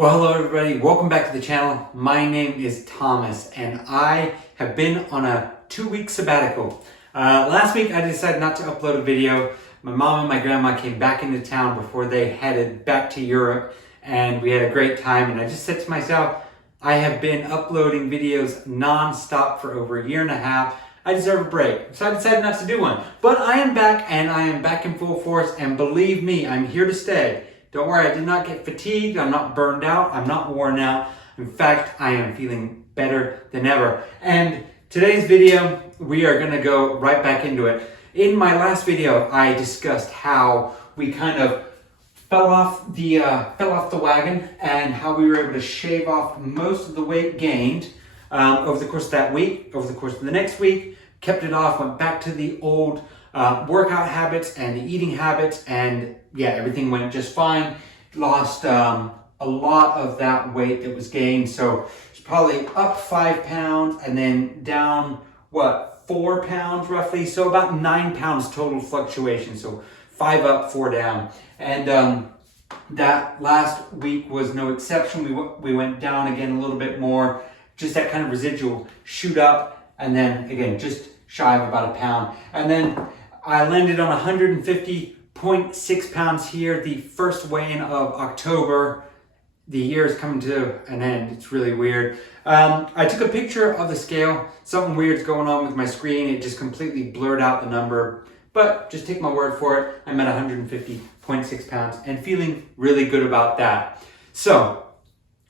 Well, hello everybody, welcome back to the channel. My name is Thomas and I have been on a 2-week sabbatical. Last week I decided not to upload a video. My mom and my grandma came back into town before they headed back to Europe and we had a great time, and I just said to myself, I have been uploading videos non-stop for over a year and a half. I deserve a break. So I decided not to do one. But I am back, and I am back in full force, and believe me, I'm here to stay. Don't worry, I did not get fatigued, I'm not burned out, I'm not worn out. In fact, I am feeling better than ever. And today's video, we are gonna go right back into it. In my last video, I discussed how we kind of fell off the wagon and how we were able to shave off most of the weight gained over the course of that week, over the course of the next week, kept it off, went back to the old workout habits and the eating habits, and yeah, everything went just fine. Lost a lot of that weight that was gained, so it's probably up 5 pounds and then down, 4 pounds roughly, so about 9 pounds total fluctuation, so 5 up, 4 down. And that last week was no exception. We went down again a little bit more, just that kind of residual shoot up, and then again, just shy of about a pound. And then I landed on 150.6 pounds here, the first weigh-in of October. The year is coming to an end. It's really weird. I took a picture of the scale. Something weird's going on with my screen. It just completely blurred out the number. But just take my word for it. I'm at 150.6 pounds and feeling really good about that. So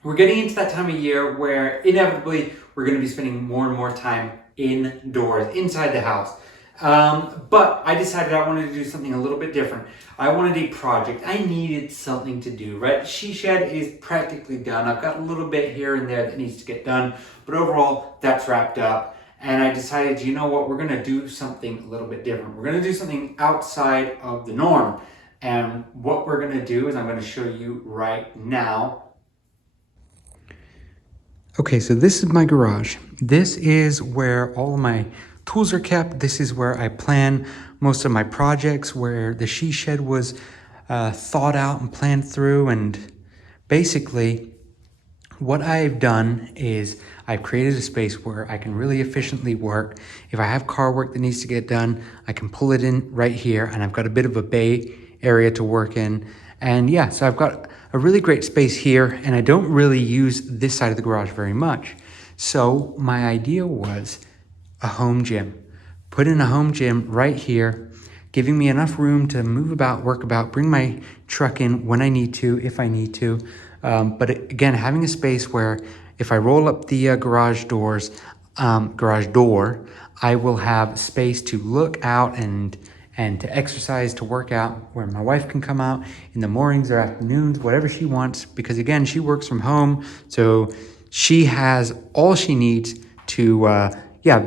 we're getting into that time of year where inevitably we're going to be spending more and more time indoors, inside the house. But I decided I wanted to do something a little bit different. I wanted a project. I needed something to do, right? She Shed is practically done. I've got a little bit here and there that needs to get done, but overall that's wrapped up. And I decided, you know what, we're gonna do something a little bit different. We're gonna do something outside of the norm. And what we're gonna do is I'm gonna show you right now. Okay, so this is my garage. This is where all of my tools are kept. This is where I plan most of my projects, where the She Shed was thought out and planned through. And basically, what I've done is I've created a space where I can really efficiently work. If I have car work that needs to get done, I can pull it in right here, and I've got a bit of a bay area to work in. And yeah, so I've got a really great space here, and I don't really use this side of the garage very much. So my idea was a home gym. Put in a home gym right here, giving me enough room to move about, work about, bring my truck in when I need to, if I need to. But again, having a space where if I roll up the garage door, I will have space to look out and to exercise, to work out, where my wife can come out in the mornings or afternoons, whatever she wants, because again, she works from home, so she has all she needs to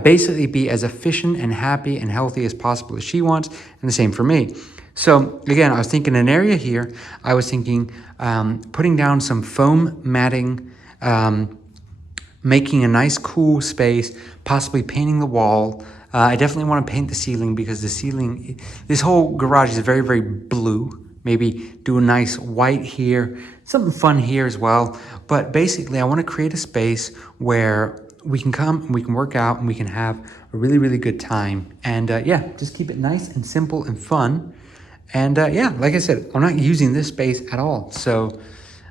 basically be as efficient and happy and healthy as possible as she wants, and the same for me. So again, I was thinking an area here. I was thinking putting down some foam matting, making a nice cool space, possibly painting the wall. I definitely want to paint the ceiling, because the ceiling, this whole garage is very, very blue. Maybe do a nice white here, something fun here as well. But basically, I want to create a space where we can come and we can work out and we can have a really, really good time. And just keep it nice and simple and fun. And like I said, I'm not using this space at all. So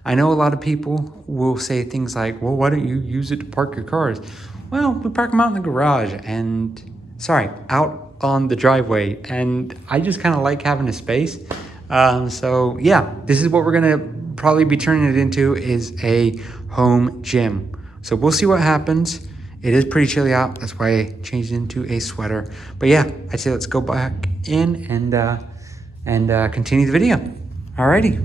I know a lot of people will say things like, well, why don't you use it to park your cars? Well, we park them out in the garage out on the driveway. And I just kind of like having a space. So yeah, this is what we're going to probably be turning it into, is a home gym. So we'll see what happens. It is pretty chilly out. That's why I changed into a sweater. But yeah, I'd say let's go back in and continue the video. Alrighty.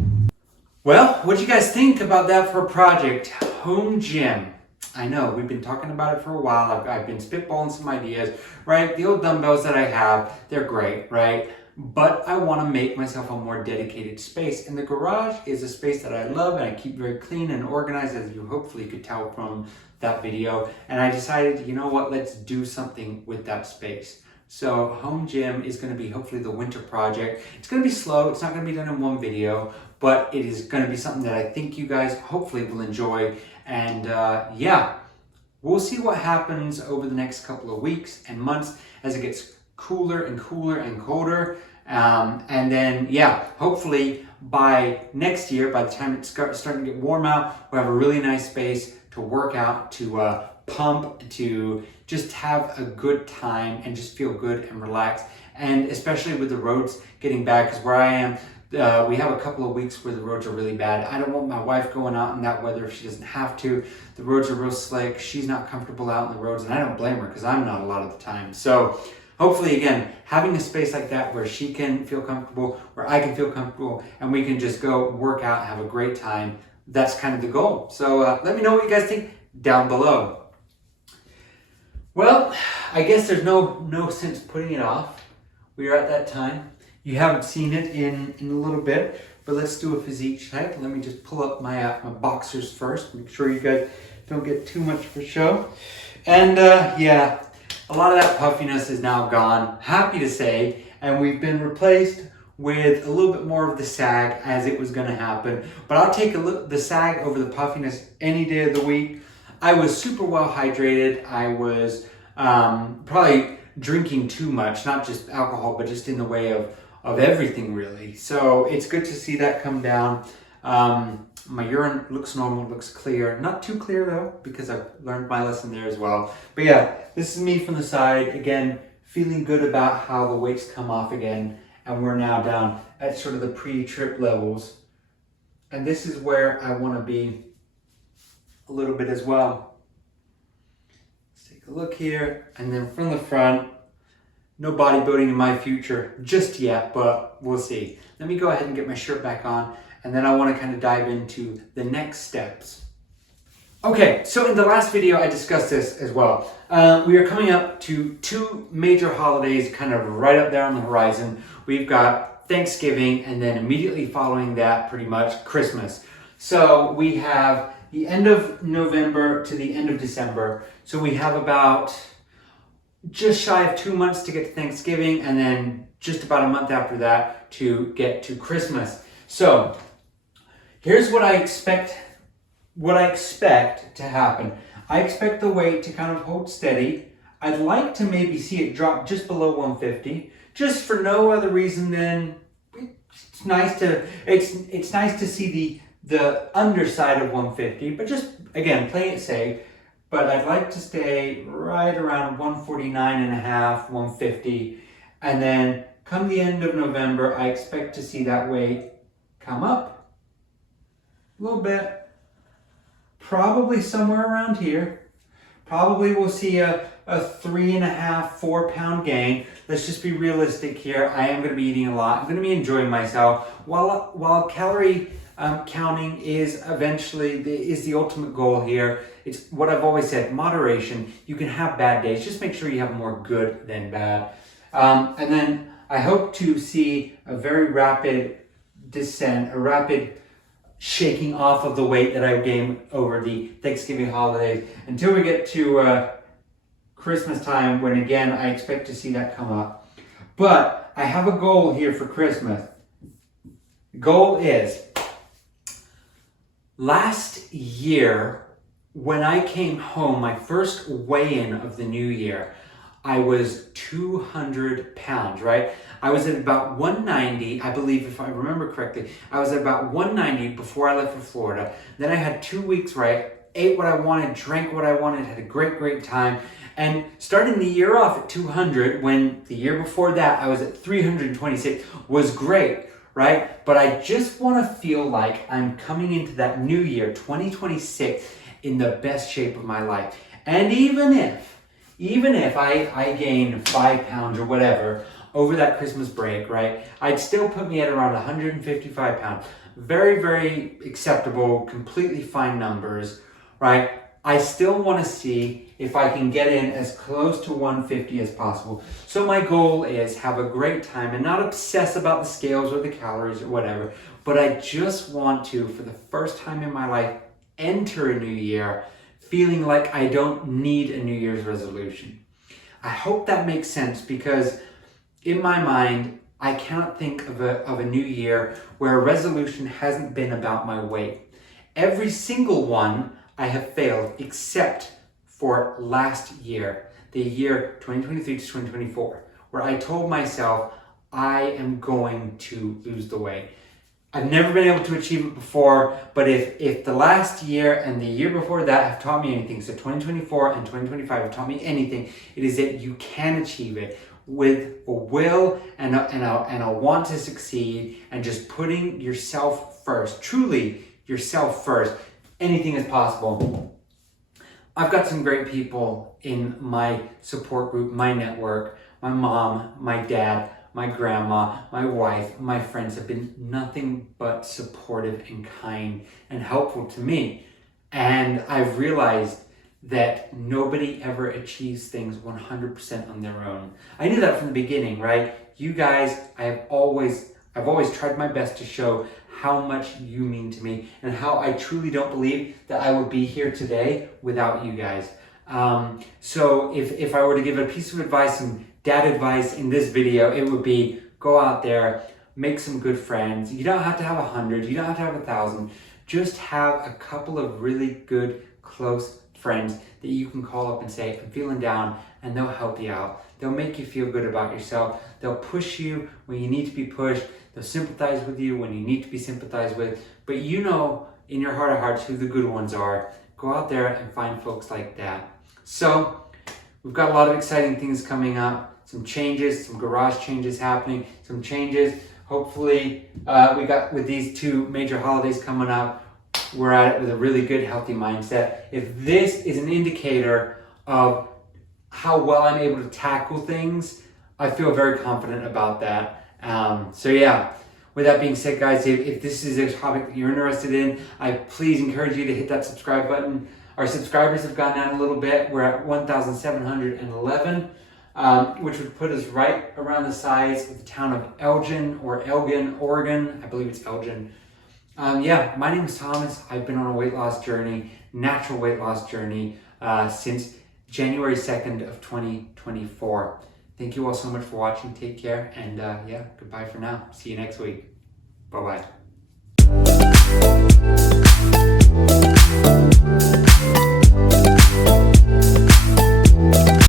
Well, what do you guys think about that for a project? Home gym. I know, we've been talking about it for a while. I've been spitballing some ideas, right? The old dumbbells that I have, they're great, right? But I want to make myself a more dedicated space. And the garage is a space that I love and I keep very clean and organized, as you hopefully could tell from that video. And I decided, you know what, let's do something with that space. So home gym is going to be hopefully the winter project. It's going to be slow. It's not going to be done in one video, but it is going to be something that I think you guys hopefully will enjoy. And we'll see what happens over the next couple of weeks and months as it gets cooler and cooler and colder. And then, hopefully by next year, by the time it's starting to get warm out, we'll have a really nice space to work out, to pump, to just have a good time and just feel good and relaxed. And especially with the roads getting bad, because where I am, we have a couple of weeks where the roads are really bad. I don't want my wife going out in that weather if she doesn't have to. The roads are real slick. She's not comfortable out on the roads, and I don't blame her because I'm not a lot of the time. So hopefully, again, having a space like that where she can feel comfortable, where I can feel comfortable, and we can just go work out, have a great time. That's kind of the goal. So let me know what you guys think down below. Well, I guess there's no sense putting it off. We are at that time. You haven't seen it in a little bit, but let's do a physique check. Let me just pull up my boxers first. Make sure you guys don't get too much for show. And a lot of that puffiness is now gone, happy to say, and we've been replaced with a little bit more of the sag as it was going to happen. But I'll take the sag over the puffiness any day of the week. I was super well hydrated. I was probably drinking too much, not just alcohol, but just in the way of everything really. So it's good to see that come down. My urine looks normal, looks clear. Not too clear though, because I've learned my lesson there as well. But yeah, this is me from the side. Again, feeling good about how the weights come off again. And we're now down at sort of the pre-trip levels. And this is where I want to be a little bit as well. Let's take a look here. And then from the front, no bodybuilding in my future just yet, but we'll see. Let me go ahead and get my shirt back on, and then I want to kind of dive into the next steps. Okay, so in the last video, I discussed this as well. We are coming up to two major holidays kind of right up there on the horizon. We've got Thanksgiving, and then immediately following that, pretty much Christmas. So we have the end of November to the end of December. So we have about just shy of 2 months to get to Thanksgiving, and then just about a month after that to get to Christmas. So here's what I expect to happen. I expect the weight to kind of hold steady. I'd like to maybe see it drop just below 150, just for no other reason than it's nice to see the underside of 150, but just again, playing it safe. But I'd like to stay right around 149.5, 150. And then come the end of November, I expect to see that weight come up a little bit, probably somewhere around here. Probably we'll see a 3.5, 4 pound gain. Let's just be realistic here. I am going to be eating a lot. I'm going to be enjoying myself. While calorie counting is eventually the ultimate goal here. It's what I've always said, moderation. You can have bad days. Just make sure you have more good than bad. And then I hope to see a very rapid descent, a rapid shaking off of the weight that I've gained over the Thanksgiving holidays until we get to Christmas time, when again, I expect to see that come up. But I have a goal here for Christmas. The goal is, last year, when I came home, my first weigh-in of the new year, I was 200 pounds, right? I was at about 190, I believe, if I remember correctly. I was at about 190 before I left for Florida. Then I had 2 weeks where I ate what I wanted, drank what I wanted, had a great time. And starting the year off at 200, when the year before that I was at 326, was great. Right? But I just want to feel like I'm coming into that new year, 2026, in the best shape of my life. And even if I gain 5 pounds or whatever over that Christmas break, right, I'd still put me at around 155 pounds. Very, very acceptable, completely fine numbers, right? I still want to see if I can get in as close to 150 as possible. So my goal is have a great time and not obsess about the scales or the calories or whatever, but I just want to, for the first time in my life, enter a new year feeling like I don't need a New Year's resolution. I hope that makes sense, because in my mind, I cannot think of a new year where a resolution hasn't been about my weight. Every single one I have failed except for last year, the year 2023 to 2024, where I told myself I am going to lose the weight. I've never been able to achieve it before, but if the last year and the year before that have taught me anything, so 2024 and 2025 have taught me anything, it is that you can achieve it with a will and a want to succeed, and just putting yourself first, truly yourself first. Anything is possible. I've got some great people in my support group, my network. My mom, my dad, my grandma, my wife, my friends have been nothing but supportive and kind and helpful to me. And I've realized that nobody ever achieves things 100% on their own. I knew that from the beginning, right? You guys, I've always tried my best to show how much you mean to me and how I truly don't believe that I would be here today without you guys. So if I were to give a piece of advice, and dad advice in this video, it would be go out there, make some good friends. You don't have to have 100, you don't have to have 1,000. Just have a couple of really good, close friends that you can call up and say, I'm feeling down, and they'll help you out. They'll make you feel good about yourself. They'll push you when you need to be pushed. They'll sympathize with you when you need to be sympathized with. But you know in your heart of hearts who the good ones are. Go out there and find folks like that. So we've got a lot of exciting things coming up. Some changes, some garage changes happening, some changes. Hopefully we got with these two major holidays coming up, we're at it with a really good, healthy mindset. If this is an indicator of how well I'm able to tackle things, I feel very confident about that. So yeah, with that being said, guys, if this is a topic that you're interested in, I please encourage you to hit that subscribe button. Our subscribers have gone down a little bit. We're at 1,711, which would put us right around the size of the town of Elgin, Oregon. I believe it's Elgin. Yeah, my name is Thomas. I've been on a weight loss journey, natural weight loss journey, since January 2nd of 2024. Thank you all so much for watching. Take care, and yeah, goodbye for now. See you next week. Bye-bye.